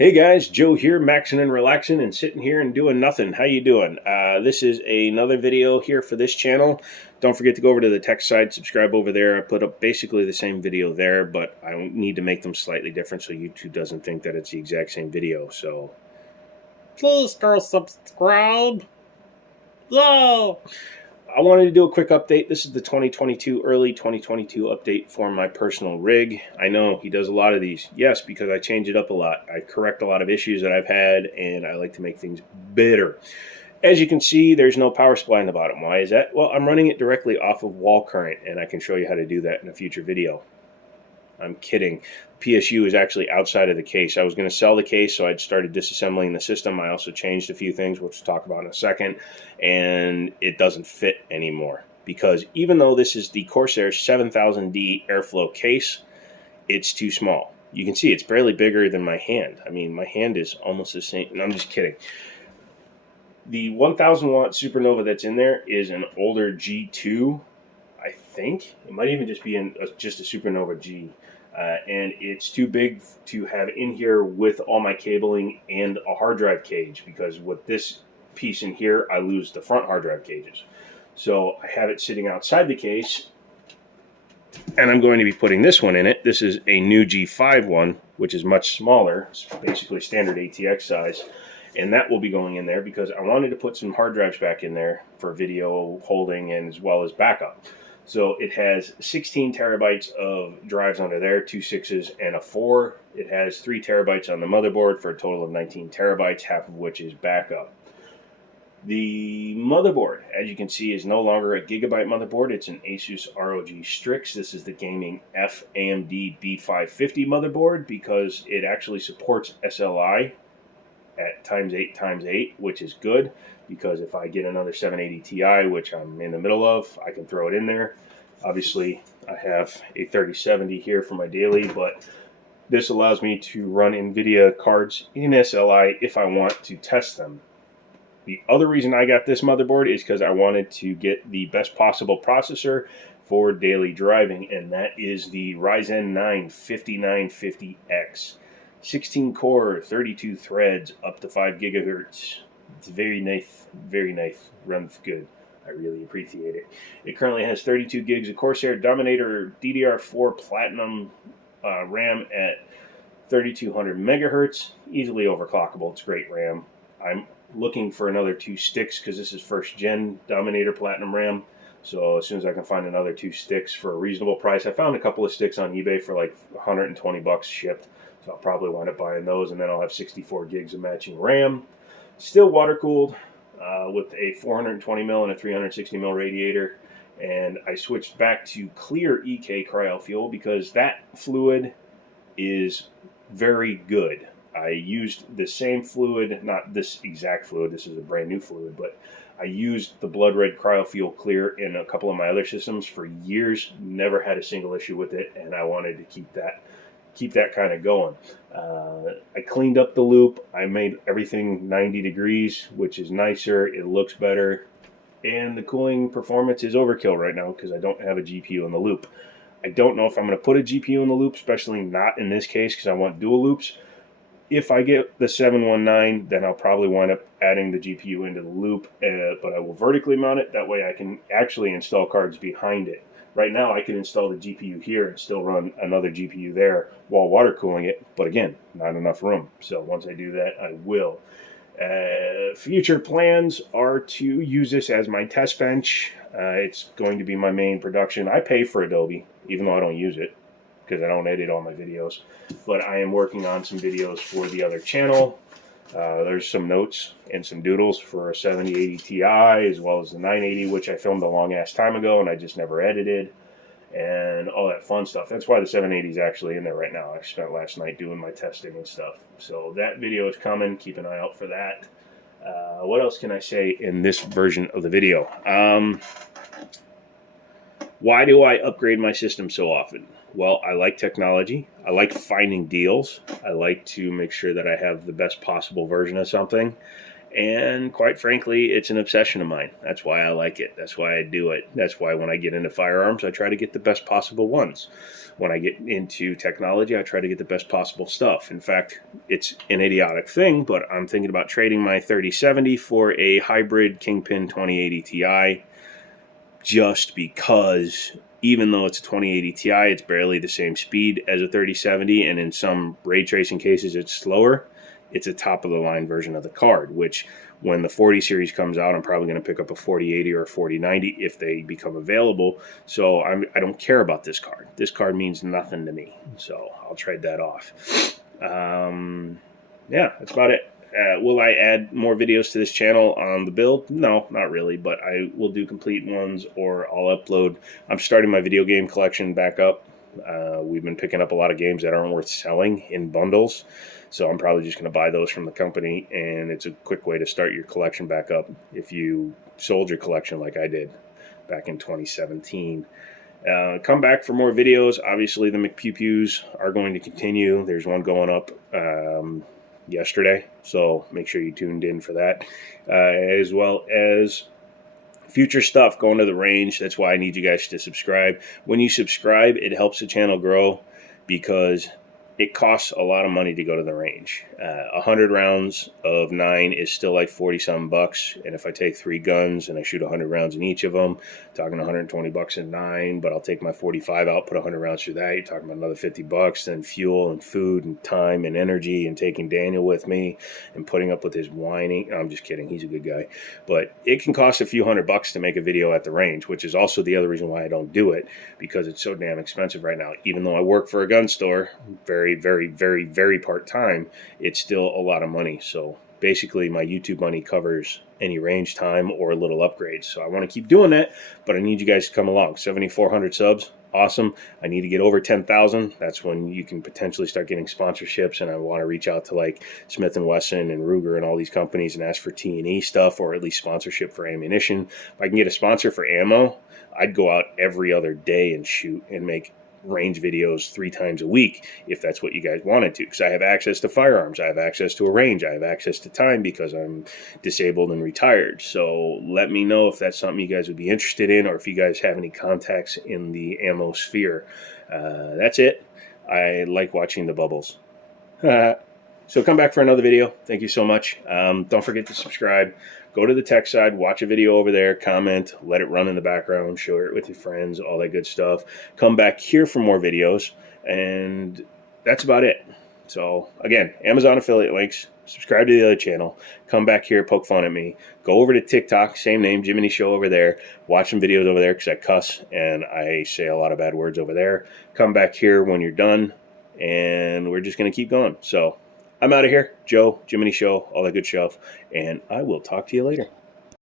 Hey guys, Joe here, maxing and relaxing and sitting here and doing nothing. How you doing? This is another video here for this channel. Don't forget to go over to the tech side, subscribe over there. I put up basically the same video there, but I need to make them slightly different so YouTube doesn't think that it's the exact same video. So Please go subscribe. Yay! I wanted to do a quick update. This is the early 2022 update for my personal rig. I know he does a lot of these. Yes, because I change it up a lot. I correct a lot of issues that I've had, and I like to make things better. As you can see, there's no power supply in the bottom. Why is that? Well, I'm running it directly off of wall current, and I can show you how to do that in a future video. I'm kidding. PSU is actually outside of the case. I was going to sell the case, so I'd started disassembling the system. I also changed a few things, which we'll talk about in a second, and it doesn't fit anymore. Because even though this is the Corsair 7000D airflow case, it's too small. You can see it's barely bigger than my hand. I mean, my hand is almost the same. No, I'm just kidding. The 1000 watt Supernova that's in there is an older G2, I think. It might even just be just a Supernova G. And it's too big to have in here with all my cabling and a hard drive cage, because with this piece in here, I lose the front hard drive cages. So I have it sitting outside the case, and I'm going to be putting this one in it. This is a new G5 one, which is much smaller. It's basically standard ATX size. And that will be going in there because I wanted to put some hard drives back in there for video holding and as well as backup. So it has 16 terabytes of drives under there, 2 6s and a 4. It has 3 terabytes on the motherboard for a total of 19 terabytes, half of which is backup. The motherboard, as you can see, is no longer a gigabyte motherboard. It's an Asus ROG Strix. This is the gaming AMD B550 motherboard because it actually supports SLI at x8x8, which is good because if I get another 780 Ti, which I'm in the middle of, I can throw it in there. Obviously, I have a 3070 here for my daily, but this allows me to run NVIDIA cards in SLI if I want to test them. The other reason I got this motherboard is because I wanted to get the best possible processor for daily driving, and that is the Ryzen 9 5950X. 16 core, 32 threads, up to 5 gigahertz. It's very nice, runs good. I really appreciate it. It currently has 32 gigs of Corsair Dominator DDR4 Platinum RAM at 3200 megahertz, easily overclockable. It's great RAM. I'm looking for another 2 sticks because this is first gen Dominator Platinum RAM. So as soon as I can find another 2 sticks for a reasonable price, I found a couple of sticks on eBay for like 120 bucks shipped. So I'll probably wind up buying those, and then I'll have 64 gigs of matching RAM. Still water cooled with a 420 mil and a 360 mil radiator. And I switched back to clear EK cryofuel because that fluid is very good. I used the same fluid, not this exact fluid, this is a brand new fluid, but I used the Blood Red cryofuel clear in a couple of my other systems for years, never had a single issue with it, and I wanted to keep that kind of going. I cleaned up the loop. I made everything 90 degrees, which is nicer. It looks better. And the cooling performance is overkill right now because I don't have a GPU in the loop. I don't know if I'm going to put a GPU in the loop, especially not in this case because I want dual loops. If I get the 719, then I'll probably wind up adding the GPU into the loop, but I will vertically mount it. That way I can actually install cards behind it. Right now, I can install the GPU here and still run another GPU there while water cooling it. But again, not enough room. So once I do that, I will. Future plans are to use this as my test bench. It's going to be my main production. I pay for Adobe, even though I don't use it because I don't edit all my videos. But I am working on some videos for the other channel. There's some notes and some doodles for a 7080 Ti as well as the 980, which I filmed a long ass time ago and I just never edited, and all that fun stuff. That's why the 780 is actually in there right now. I spent last night doing my testing and stuff. So that video is coming. Keep an eye out for that. What else can I say in this version of the video? Why do I upgrade my system so often? Well, I like technology. I like finding deals. I like to make sure that I have the best possible version of something. And quite frankly, it's an obsession of mine. That's why I like it. That's why I do it. That's why when I get into firearms, I try to get the best possible ones. When I get into technology, I try to get the best possible stuff. In fact, it's an idiotic thing, but I'm thinking about trading my 3070 for a hybrid Kingpin 2080 Ti, just because even though it's a 2080 Ti, it's barely the same speed as a 3070, and in some ray tracing cases, it's slower. It's a top-of-the-line version of the card, which when the 40 series comes out, I'm probably going to pick up a 4080 or a 4090 if they become available. So I don't care about this card. This card means nothing to me, so I'll trade that off. Yeah, that's about it. Will I add more videos to this channel on the build? No, not really, but I will do complete ones, or I'll upload. I'm starting my video game collection back up. We've been picking up a lot of games that aren't worth selling in bundles, so I'm probably just going to buy those from the company, and it's a quick way to start your collection back up if you sold your collection like I did back in 2017. Come back for more videos. Obviously, the McPew-Pews are going to continue. There's one going up yesterday, so make sure you tuned in for that, as well as future stuff going to the range. That's why I need you guys to subscribe. When you subscribe, it helps the channel grow, because it costs a lot of money to go to the range. 100 rounds of 9 is still like 40-some bucks, and if I take 3 guns and I shoot 100 rounds in each of them, talking 120 bucks in 9, but I'll take my 45 out, put 100 rounds through that, you're talking about another 50 bucks, then fuel and food and time and energy, and taking Daniel with me and putting up with his whining. I'm just kidding, he's a good guy. But it can cost a few $100 to make a video at the range, which is also the other reason why I don't do it, because it's so damn expensive right now. Even though I work for a gun store, very, very part-time, it's still a lot of money. So basically my YouTube money covers any range time or little upgrades. So I want to keep doing that, but I need you guys to come along. 7,400 subs, awesome. I need to get over 10,000. That's when you can potentially start getting sponsorships, and I want to reach out to like Smith & Wesson and Ruger and all these companies and ask for T&E stuff, or at least sponsorship for ammunition. If I can get a sponsor for ammo, I'd go out every other day and shoot and make range videos 3 times a week if that's what you guys wanted to, because I have access to firearms, I have access to a range, I have access to time because I'm disabled and retired. So let me know if that's something you guys would be interested in, or if you guys have any contacts in the ammo sphere. That's it. I like watching the bubbles. So come back for another video. Thank you so much. Don't forget to subscribe. Go to the tech side, watch a video over there, comment, let it run in the background, share it with your friends, all that good stuff. Come back here for more videos, and that's about it. So, again, Amazon affiliate links, subscribe to the other channel, come back here, poke fun at me, go over to TikTok, same name, Jiminy Show over there, watch some videos over there because I cuss and I say a lot of bad words over there. Come back here when you're done, and we're just going to keep going. So, I'm out of here. Joe, Jiminy Show, all that good stuff, and I will talk to you later.